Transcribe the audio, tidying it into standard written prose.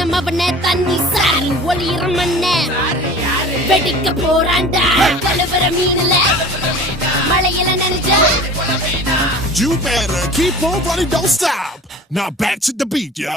நம்ம அவனை தண்ணி சாரி ஒளியிற மண்ண வெடிக்க போறாண்டா கழுவுற மீன்ல மழையில நனைஞ்சா. You better keep on running, don't stop. Now back to the beat, yo.